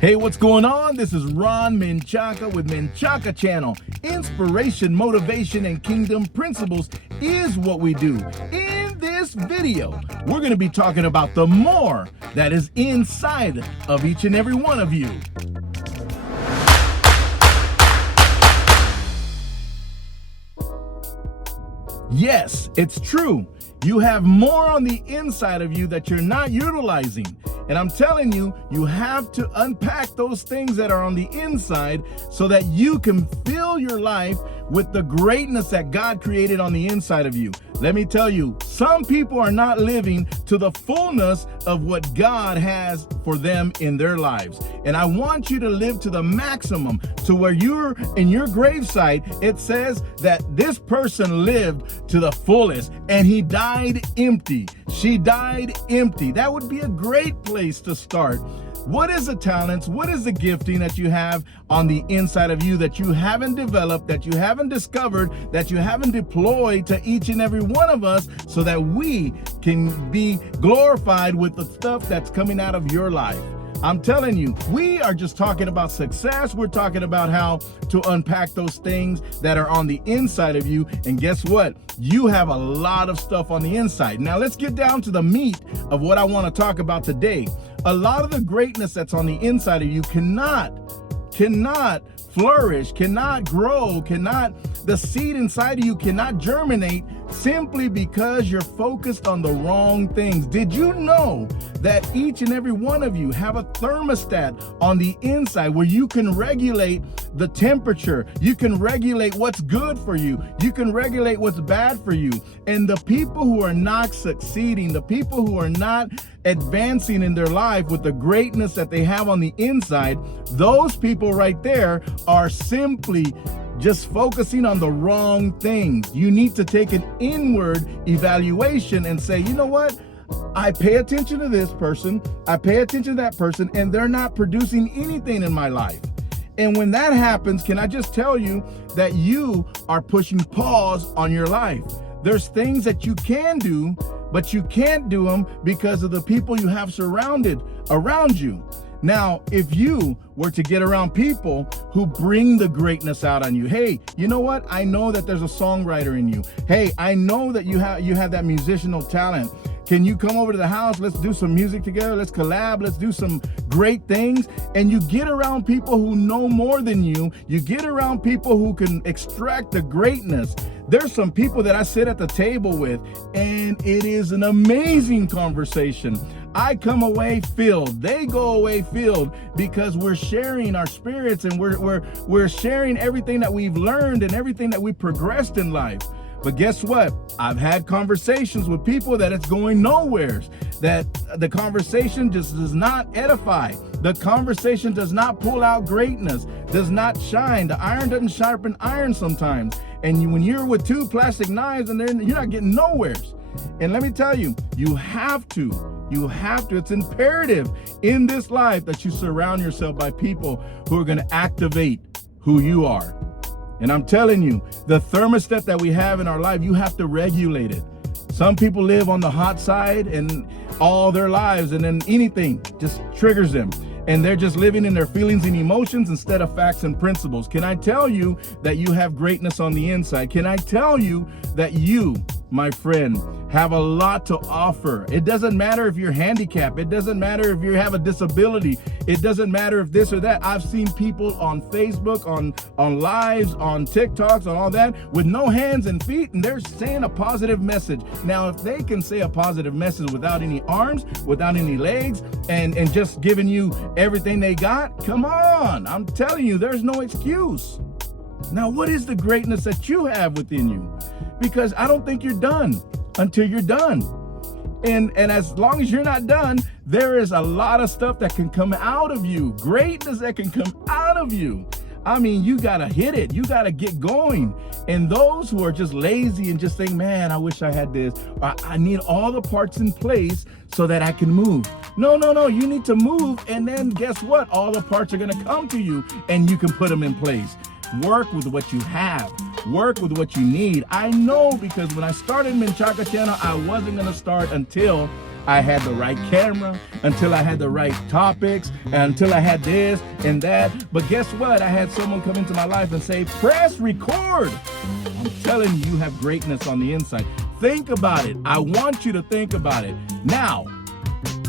Hey, what's going on? This is Ron Menchaca with MenchacaChannel. Inspiration, motivation, and kingdom principles is what we do. In this video, we're going to be talking about the more that is inside of each and every one of you. Yes, it's true. You have more on the inside of you that you're not utilizing. And I'm telling you, you have to unpack those things that are on the inside so that you can fill your life with the greatness that God created on the inside of you. Let me tell you, some people are not living to the fullness of what God has for them in their lives. And I want you to live to the maximum, to where you're in your gravesite, it says that this person lived to the fullest and he died empty. She died empty. That would be a great place to start. What is the talents? What is the gifting that you have on the inside of you that you haven't developed, that you haven't discovered, that you haven't deployed to each and every one of us so that we can be glorified with the stuff that's coming out of your life? I'm telling you, we are just talking about success. We're talking about how to unpack those things that are on the inside of you. And guess what? You have a lot of stuff on the inside. Now let's get down to the meat of what I want to talk about today. A lot of the greatness that's on the inside of you cannot flourish, cannot grow, the seed inside of you cannot germinate simply because you're focused on the wrong things. Did you know that each and every one of you have a thermostat on the inside where you can regulate the temperature? You can regulate what's good for you. You can regulate what's bad for you. And the people who are not succeeding, the people who are not advancing in their life with the greatness that they have on the inside, those people right there are simply just focusing on the wrong things. You need to take an inward evaluation and say, you know what? I pay attention to this person, I pay attention to that person, and they're not producing anything in my life. And when that happens, can I just tell you that you are pushing pause on your life? There's things that you can do, but you can't do them because of the people you have surrounded around you. Now, if you were to get around people who bring the greatness out on you, hey, you know what? I know that there's a songwriter in you. Hey, I know that you have that musicianal talent. Can you come over to the house? Let's do some music together. Let's collab. Let's do some great things. And you get around people who know more than you. You get around people who can extract the greatness. There's some people that I sit at the table with, and it is an amazing conversation. I come away filled. They go away filled because we're sharing our spirits and we're sharing everything that we've learned and everything that we progressed in life. But guess what? I've had conversations with people that it's going nowhere, that the conversation just does not edify. The conversation does not pull out greatness, does not shine. The iron doesn't sharpen iron sometimes. And when you're with two plastic knives and then you're not getting nowhere. And let me tell you, you have to, it's imperative in this life that you surround yourself by people who are going to activate who you are. And I'm telling you, the thermostat that we have in our life, you have to regulate it. Some people live on the hot side and all their lives, and then anything just triggers them. And they're just living in their feelings and emotions instead of facts and principles. Can I tell you that you have greatness on the inside? Can I tell you that you, my friend, have a lot to offer? It doesn't matter if you're handicapped. It doesn't matter if you have a disability. It doesn't matter if this or that. I've seen people on Facebook, on lives, on TikToks, on all that with no hands and feet, and they're saying a positive message. Now, if they can say a positive message without any arms, without any legs, and just giving you everything they got, come on. I'm telling you, there's no excuse. Now, what is the greatness that you have within you? Because I don't think you're done until you're done. And as long as you're not done, there is a lot of stuff that can come out of you, greatness that can come out of you. I mean, you got to hit it. You got to get going. And those who are just lazy and just think, man, I wish I had this. I need all the parts in place so that I can move. No. You need to move. And then guess what? All the parts are going to come to you and you can put them in place. Work with what you have. Work with what you need. I know, because when I started MenchacaChannel, I wasn't going to start until I had the right camera, until I had the right topics, until I had this and that. But guess what? I had someone come into my life and say, press record. I'm telling you, you have greatness on the inside. Think about it. I want you to think about it. Now,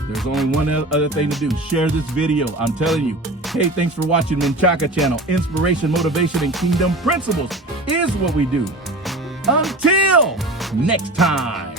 there's only one other thing to do. Share this video. I'm telling you. Hey, thanks for watching MenchacaChannel. Inspiration, motivation, and kingdom principles is what we do. Until next time.